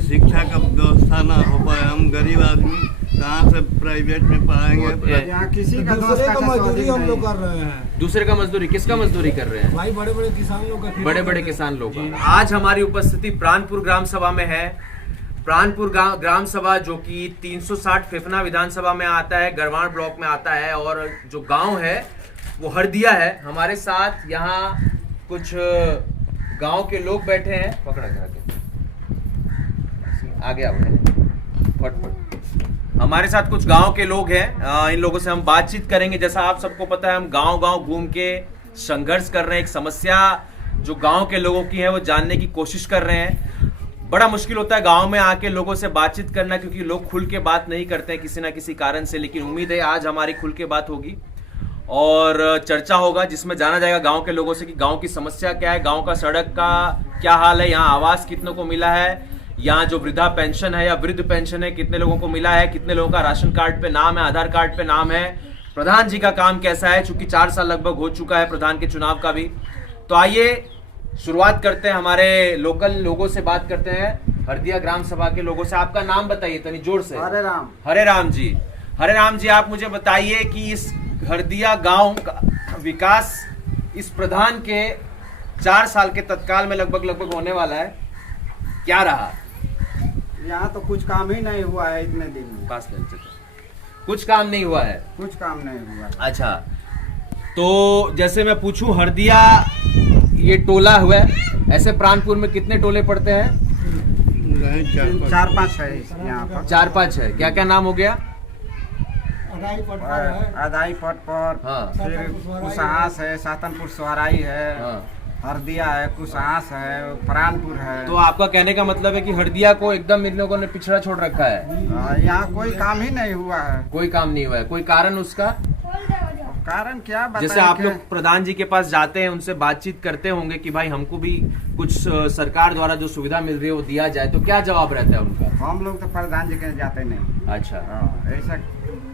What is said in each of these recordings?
शिक्षा का व्यवस्था ना हो पाए, हम गरीब आदमी कहाँ से प्राइवेट में पढ़ाएंगे। यहाँ किसी का दूसरे का मजदूरी हम लोग कर रहे हैं। दूसरे का मजदूरी, किसका मजदूरी कर रहे हैं? भाई बड़े बड़े किसान लोग का, बड़े बड़े किसान लोग का। आज हमारी उपस्थिति प्राणपुर ग्राम सभा में है। प्राणपुर ग्राम सभा जो कि 360 फेफना विधानसभा में आता है, गरवान ब्लॉक में आता है, और जो गांव है वो हरदिया है। हमारे साथ यहाँ कुछ गांव के लोग बैठे हैं। पकड़ा के आगे आओ, फट। हमारे साथ कुछ गांव के लोग हैं, इन लोगों से हम बातचीत करेंगे। जैसा आप सबको पता है, हम गांव-गांव घूम के संघर्ष कर रहे हैं। एक समस्या जो गांव के लोगों की है वो जानने की कोशिश कर रहे हैं। बड़ा मुश्किल होता है गांव में आके लोगों से बातचीत करना, क्योंकि लोग खुल के बात नहीं करते हैं किसी ना किसी कारण से। लेकिन उम्मीद है आज हमारी खुल के बात होगी और चर्चा होगा, जिसमें जाना जाएगा गांव के लोगों से कि गांव की समस्या क्या है, गांव का सड़क का क्या हाल है, यहाँ आवास कितनों को मिला है, यहाँ जो वृद्धा पेंशन है या वृद्ध पेंशन है कितने लोगों को मिला है, कितने लोगों का राशन कार्ड पे नाम है, आधार कार्ड पे नाम है, प्रधान जी का काम कैसा है, चूंकि 4 साल लगभग हो चुका है प्रधान के चुनाव का भी। तो आइए शुरुआत करते हैं, हमारे लोकल लोगों से बात करते हैं, हरदिया ग्राम सभा के लोगों से। आपका नाम बताइए तनी जोर से। हरे राम। हरे राम जी। हरे राम जी, आप मुझे बताइए कि इस हरदिया गांव का विकास इस प्रधान के 4 साल के तत्काल में लगभग होने वाला है, क्या रहा? यहाँ तो कुछ काम ही नहीं हुआ है इतने दिन में। पास ले चलो। कुछ काम नहीं हुआ है? कुछ काम नहीं हुआ। अच्छा, तो जैसे मैं पूछूं, हरदिया ये टोला हुआ है, ऐसे प्राणपुर में कितने टोले पड़ते हैं? 4-5 है यहाँ पर। 4-5 है। क्या क्या नाम हो गया? अदाई पट पर, हाँ। फिर कुसहास है, सातनपुर सोहराई है, हाँ। हरदिया है, कुसहास है, प्राणपुर है। तो आपका कहने का मतलब है कि हरदिया को एकदम इन लोगों ने पिछड़ा छोड़ रखा है? यहाँ कोई काम ही नहीं हुआ है। कोई काम नहीं हुआ है। कोई कारण उसका? कारण क्या बताएं? जैसे आप लोग प्रधान जी के पास जाते हैं, उनसे बातचीत करते होंगे कि भाई हमको भी कुछ सरकार द्वारा जो सुविधा मिल रही है वो दिया जाए, तो क्या जवाब रहता है उनका? हम लोग तो प्रधान जी के जाते नहीं। अच्छा, ऐसा।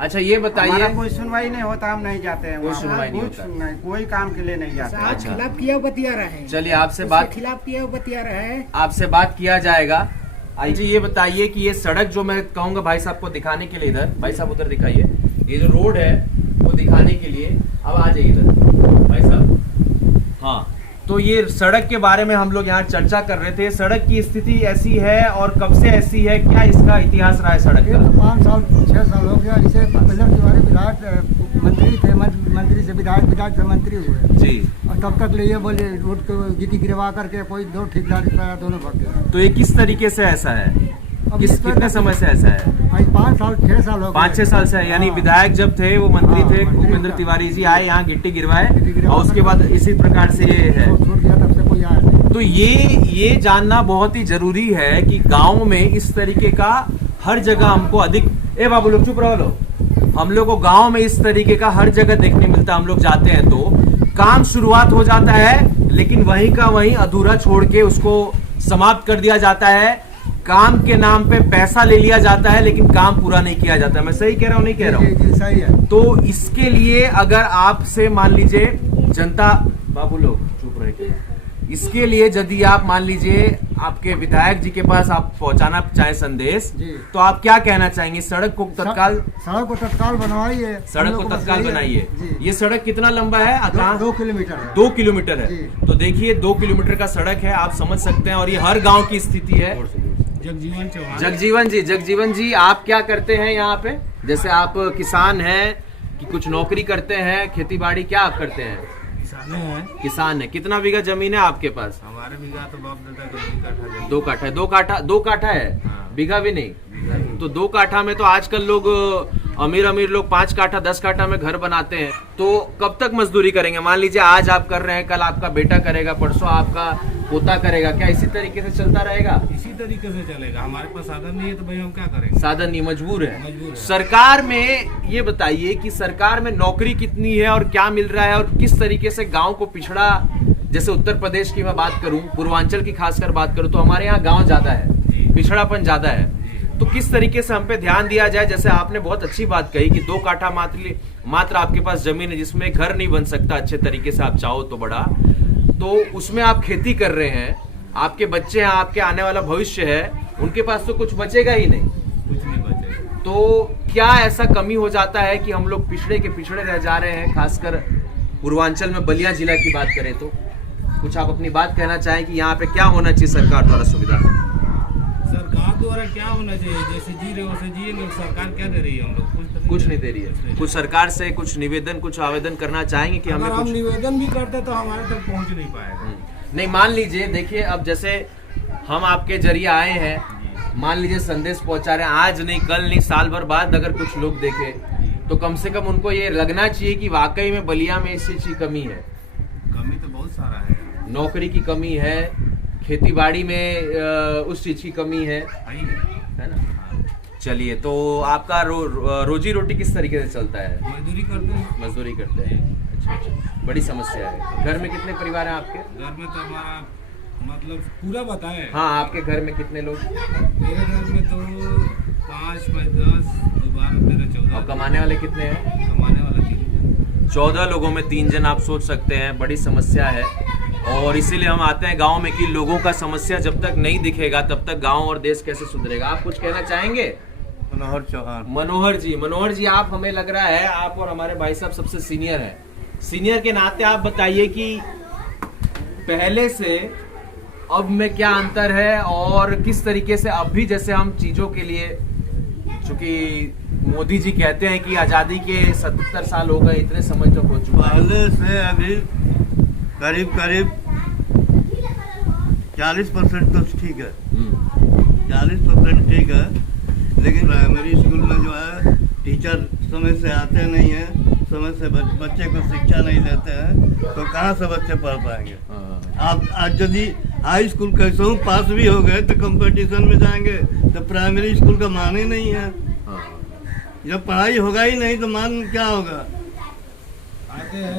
अच्छा, ये बताइए। कोई सुनवाई नहीं होता, हम नहीं जाते हैं। कोई सुनवाई नहीं होता, कोई काम के लिए नहीं जाते। अच्छा, खिलाफ किया बतिया रहे हैं। चलिए आपसे बात खिलाफ किया बतिया रहे हैं, आपसे बात किया जाएगा। जी, ये बताइए कि ये सड़क जो मैं कहूंगा भाई साहब को दिखाने के लिए, इधर भाई साहब उधर दिखाइए, ये जो रोड है वो दिखाने के लिए। अब आ जाइए इधर भाई साहब। हाँ, तो ये सड़क के बारे में हम लोग यहाँ चर्चा कर रहे थे। सड़क की स्थिति ऐसी है और कब से ऐसी है, क्या इसका इतिहास रहा है सड़क का? 5 साल 6 साल हो गया। इसे कल्याण तिवारी विधायक मंत्री थे, मंत्री से विधायक से मंत्री हुए जी, और तब तक लिए बोले रोड को गिट्टी गिरवा करके कोई दो ठेकेदार कराया, दोनों भग गया। तो ये किस तरीके से ऐसा है? कितने समय से ऐसा है? 5 साल 6 साल हो गए। 5-6 साल से है। यानी विधायक जब थे वो मंत्री थे, भूपेंद्र तिवारी जी आए यहाँ गिट्टी गिरवाए और उसके बाद इसी प्रकार से ये है। छोड़ दिया, तब से कोई आया नहीं। तो ये जानना बहुत ही जरूरी है कि गांव में इस तरीके का हर जगह हमको अधिक, ए बाबू लोग चुप रहो लो, हम लोग को गांव में इस तरीके का हर जगह देखने मिलता है। हम लोग जाते हैं तो काम शुरुआत हो जाता है, लेकिन वहीं का वहीं अधूरा छोड़ के उसको समाप्त कर दिया जाता है। काम के नाम पे पैसा ले लिया जाता है, लेकिन काम पूरा नहीं किया जाता है। मैं सही कह रहा हूँ, नहीं कह रहा हूँ? जी, सही है। तो इसके लिए अगर आपसे मान लीजिए जनता, बाबू लोग चुप रहे, इसके लिए यदि आप मान लीजिए आपके विधायक जी के पास आप पहुंचाना चाहें संदेश, जी, तो आप क्या कहना चाहेंगे? सड़क को तत्काल बनवाइए, सड़क को तत्काल बनाइए। ये सड़क कितना लंबा है? 2 किलोमीटर है। 2 किलोमीटर है। तो देखिए 2 किलोमीटर का सड़क है, आप समझ सकते हैं। और ये हर गांव की स्थिति है। जगजीवन जी, आप क्या करते हैं यहाँ पे? जैसे आप किसान हैं कि कुछ नौकरी करते हैं, खेती बाड़ी, क्या आप करते हैं? किसान है। कितना बीघा जमीन है आपके पास? हमारे बीघा तो बाप दादा का 2 काठा है। 2 काठा है, बीघा भी नहीं। तो 2 काठा में तो आजकल लोग अमीर लोग 5 काठा 10 काठा में घर बनाते हैं। तो कब तक मजदूरी करेंगे? मान लीजिए आज आप कर रहे हैं, कल आपका बेटा करेगा, परसों आपका पोता करेगा, क्या इसी तरीके से चलता रहेगा? इसी तरीके से चलेगा। हमारे पास साधन नहीं है तो भाई हम क्या करेंगे? साधन नहीं, मजबूर है। सरकार में ये बताइए कि सरकार में नौकरी कितनी है और क्या मिल रहा है, और किस तरीके से गांव को पिछड़ा, जैसे उत्तर प्रदेश की मैं बात करूं, पूर्वांचल की खासकर बात करूं, तो हमारे यहाँ गांव ज्यादा है, पिछड़ापन ज्यादा है। तो किस तरीके से हम पे ध्यान दिया जाए? जैसे आपने बहुत अच्छी बात कही कि 2 काठा मात्र आपके पास जमीन है, जिसमें घर नहीं बन सकता अच्छे तरीके से, आप चाहो तो बड़ा, तो उसमें आप खेती कर रहे हैं, आपके बच्चे हैं, आपके आने वाला भविष्य है, उनके पास तो कुछ बचेगा ही नहीं। कुछ नहीं बचेगा। तो क्या ऐसा कमी हो जाता है कि हम लोग पिछड़े के पिछड़े रह जा रहे हैं, खासकर पूर्वांचल में बलिया जिला की बात करें तो? कुछ आप अपनी बात कहना चाहें कि यहाँ पे क्या होना चाहिए सरकार द्वारा सुविधा? सरकार द्वारा क्या होना चाहिए? जैसे जी रहे वैसे जिएंगे। सरकार क्या दे रही है? हम लोग कुछ नहीं दे रही है। कुछ सरकार से कुछ निवेदन, कुछ आवेदन करना चाहेंगे कि हमें अगर हम कुछ? निवेदन भी करते तो हमारे तक पहुंच नहीं पाएगा। नहीं, मान लीजिए, देखिए अब जैसे हम आपके जरिए आए हैं, मान लीजिए संदेश पहुंचा रहे हैं, आज नहीं कल नहीं साल भर बाद अगर कुछ लोग देखे तो कम से कम उनको ये लगना चाहिए कि वाकई में बलिया में इस चीज की कमी है। कमी तो बहुत सारा है। नौकरी की कमी है, खेती बाड़ी में उस चीज की कमी है ना? चलिए, तो आपका रोजी रोटी किस तरीके से चलता है? मजदूरी करते हैं। मजदूरी करते हैं। अच्छा अच्छा, बड़ी समस्या है। घर में कितने परिवार हैं आपके? घर में तो हमारा मतलब पूरा बताए। हाँ, आपके घर में कितने लोग? मेरे घर में तो 5, 10, 12, 13, 14। और कमाने वाले कितने हैं? कमाने वाले 3। 14 लोगों में 3 जन, आप सोच सकते हैं, बड़ी समस्या है। और इसीलिए हम आते हैं गांव में कि लोगों का समस्या जब तक नहीं दिखेगा तब तक गांव और देश कैसे सुधरेगा। आप कुछ कहना चाहेंगे? मनोहर चौहान। मनोहर जी, आप, हमें लग रहा है आप और हमारे भाई साहब सबसे सीनियर हैं। सीनियर के नाते आप बताइए कि पहले से अब में क्या अंतर है और किस तरीके से अब भी, जैसे हम चीजों के लिए, चूंकि मोदी जी कहते हैं कि आजादी के 77 साल हो गए, इतने समय तक हो चुका है। पहले से अभी करीब 40% तो ठीक है। 40% ठीक है, लेकिन प्राइमरी स्कूल में जो है टीचर समय से आते नहीं हैं, समय से बच्चे को शिक्षा नहीं देते हैं, तो कहाँ से बच्चे पढ़ पाएंगे? आप आज यदि हाई स्कूल कैसे हूँ पास भी हो गए तो कंपटीशन में जाएंगे, तो प्राइमरी स्कूल का मान ही नहीं है। जब पढ़ाई होगा ही नहीं तो मान क्या होगा?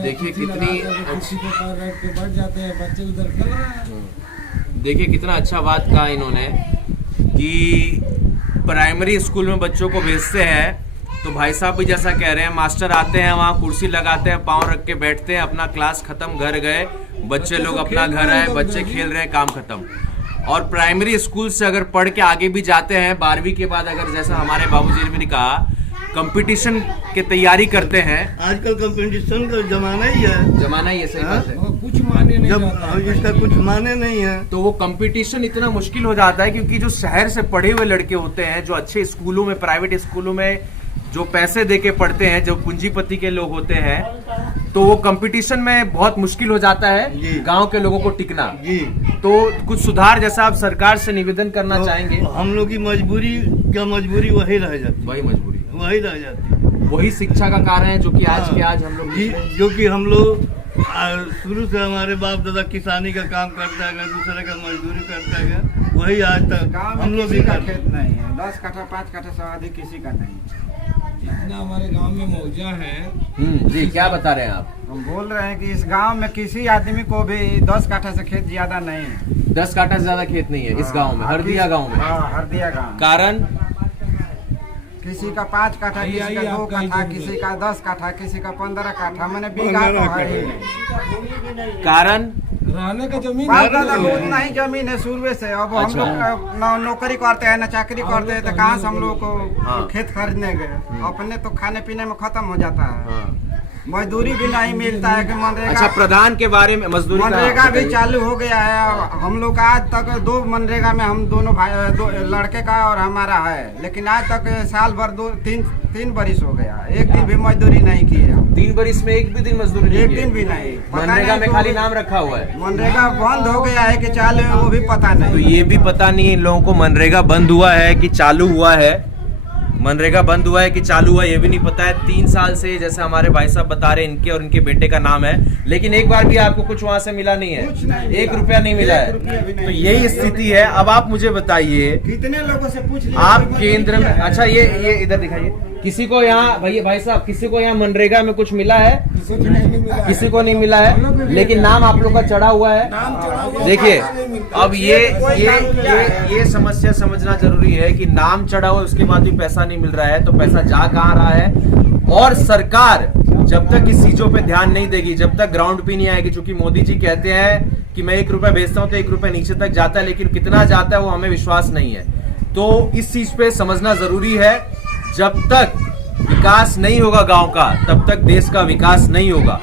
देखिए कितनी कुर्सी पे पैर रख के बैठ जाते हैं बच्चे, उधर खेल रहे हैं। देखिए कितना अच्छा बात कहा इन्होंने कि प्राइमरी स्कूल में बच्चों को भेजते हैं, तो भाई साहब भी जैसा कह रहे हैं, मास्टर आते हैं, वहाँ कुर्सी लगाते हैं, पाँव रख के बैठते हैं, अपना क्लास खत्म, घर गए, बच्चे लोग अपना घर आए, बच्चे खेल रहे हैं, काम खत्म। और प्राइमरी स्कूल से अगर पढ़ के आगे भी जाते हैं, 12वीं के बाद अगर जैसा हमारे बाबूजी ने भी कहा, कंपटीशन की तैयारी करते हैं। आजकल कंपटीशन का जमाना ही है। जमाना ही है, सही बात है। कुछ माने नहीं जब जाता है। इसका कुछ माने नहीं है तो वो कंपटीशन इतना मुश्किल हो जाता है, क्योंकि जो शहर से पढ़े हुए लड़के होते हैं, जो अच्छे स्कूलों में, प्राइवेट स्कूलों में जो पैसे दे के पढ़ते हैं, जो पूंजीपति के लोग होते हैं, तो वो कंपटीशन में बहुत मुश्किल हो जाता है गांव के लोगों को टिकना। जी। तो कुछ सुधार जैसा आप सरकार से निवेदन करना तो चाहेंगे? हम लोग की मजबूरी वही रह जाती, वही रह जाती। वही शिक्षा का कारण है जो कि आज के आज हम लोग जी, जो कि हम लोग शुरू से हमारे बाप दादा किसानी का काम करता है, दूसरे का मजदूरी करता है, वही आज तक गाँव हम में लोग किसी भी का करते खेत नहीं है, 10 कट्ठा 5 कट्ठा से अधिक किसी का नहीं। इतना हमारे गांव में मौजा है। जी, क्या बता रहे हैं आप? हम बोल रहे हैं कि इस गांव में किसी आदमी को भी 10 कट्ठा से खेत ज्यादा नहीं है। 10 काठा से ज्यादा खेत नहीं है इस गांव में, हरदिया गांव में। हाँ, हरदिया गांव। कारण किसी का 5 कट्ठा, किसी का 2 कट्ठा, किसी का 10 कट्ठा, किसी का 15 कट्ठा, मैंने बीघा तो है ही नहीं। कारण रहने का जमीन बाप दादा को उतना ही जमीन है शुरू से। अब हम लोग न नौकरी करते हैं न चाकरी करते हैं, तो कहाँ से हम लोग को खेत खरीदने गए? अपने तो खाने पीने में खत्म हो जाता है। मजदूरी भी नहीं मिलता है कि मनरेगा। अच्छा, प्रधान के बारे में, मजदूरी मनरेगा भी चालू हो गया है। हम लोग आज तक 2 मनरेगा में हम दोनों भाई, 2 लड़के का और हमारा है, लेकिन आज तक साल भर 3 बरिस हो गया, एक दिन भी मजदूरी नहीं की है। 3 बरिस में एक भी दिन मजदूरी नहीं एक की है? दिन भी नहीं। मनरेगा में खाली नाम रखा हुआ है। मनरेगा बंद हो गया है कि चालू है वो भी पता तो नहीं। ये भी पता नहीं इन लोगों को मनरेगा बंद हुआ है कि चालू हुआ है। मनरेगा बंद हुआ है कि चालू हुआ, ये भी नहीं पता है। 3 साल से, जैसे हमारे भाई साहब बता रहे, इनके और इनके बेटे का नाम है, लेकिन एक बार भी आपको कुछ वहां से मिला नहीं है, 1 रुपया नहीं मिला है। तो यही स्थिति है। अब आप मुझे बताइए, कितने लोगों से पूछ लिया आप केंद्र में, अच्छा ये इधर दिखाइए, किसी को यहाँ, भैया भाई साहब, किसी को यहाँ मनरेगा में कुछ मिला है? किसी को नहीं मिला है, लेकिन नाम आप लोग का चढ़ा हुआ है। देखिए, अब ये समस्या समझना जरूरी है कि नाम चढ़ा हुआ, उसके बाद भी पैसा नहीं मिल रहा है, तो पैसा जा कहाँ रहा है? और सरकार जब तक इस चीजों पे ध्यान नहीं देगी, जब तक ग्राउंड पे नहीं आएगी, क्योंकि मोदी जी कहते हैं कि मैं 1 रुपया भेजता हूँ तो 1 रुपया नीचे तक जाता है, लेकिन कितना जाता है वो हमें विश्वास नहीं है। तो इस चीज पे समझना जरूरी है, जब तक विकास नहीं होगा गांव का तब तक देश का विकास नहीं होगा।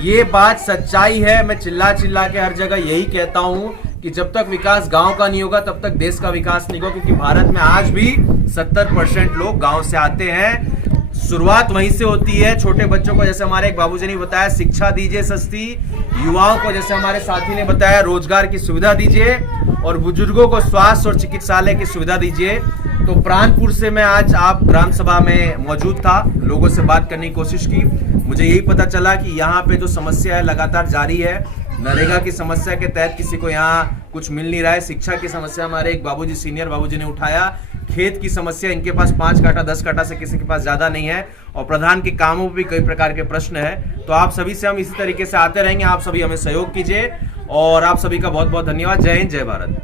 ये बात सच्चाई है। मैं चिल्ला चिल्ला के हर जगह यही कहता हूं कि जब तक विकास गांव का नहीं होगा तब तक देश का विकास नहीं होगा, क्योंकि भारत में आज भी 70% लोग गांव से आते हैं। शुरुआत वहीं से होती है। छोटे बच्चों को, जैसे हमारे एक बाबूजी ने बताया, शिक्षा दीजिए सस्ती, युवाओं को जैसे हमारे साथी ने बताया रोजगार की सुविधा दीजिए, और बुजुर्गों को स्वास्थ्य और चिकित्सालय की सुविधा दीजिए। तो प्राणपुर से मैं आज आप ग्राम सभा में मौजूद था, लोगों से बात करने की कोशिश की। मुझे यही पता चला कि यहाँ पे जो समस्या है लगातार जारी है। नरेगा की समस्या के तहत किसी को यहाँ कुछ मिल नहीं रहा है। शिक्षा की समस्या हमारे एक बाबूजी, सीनियर बाबूजी ने उठाया। खेत की समस्या, इनके पास 5 काठा 10 काठा से किसी के पास ज्यादा नहीं है, और प्रधान के कामों पर भी कई प्रकार के प्रश्न है। तो आप सभी से हम इसी तरीके से आते रहेंगे। आप सभी हमें सहयोग कीजिए, और आप सभी का बहुत बहुत धन्यवाद। जय हिंद, जय भारत।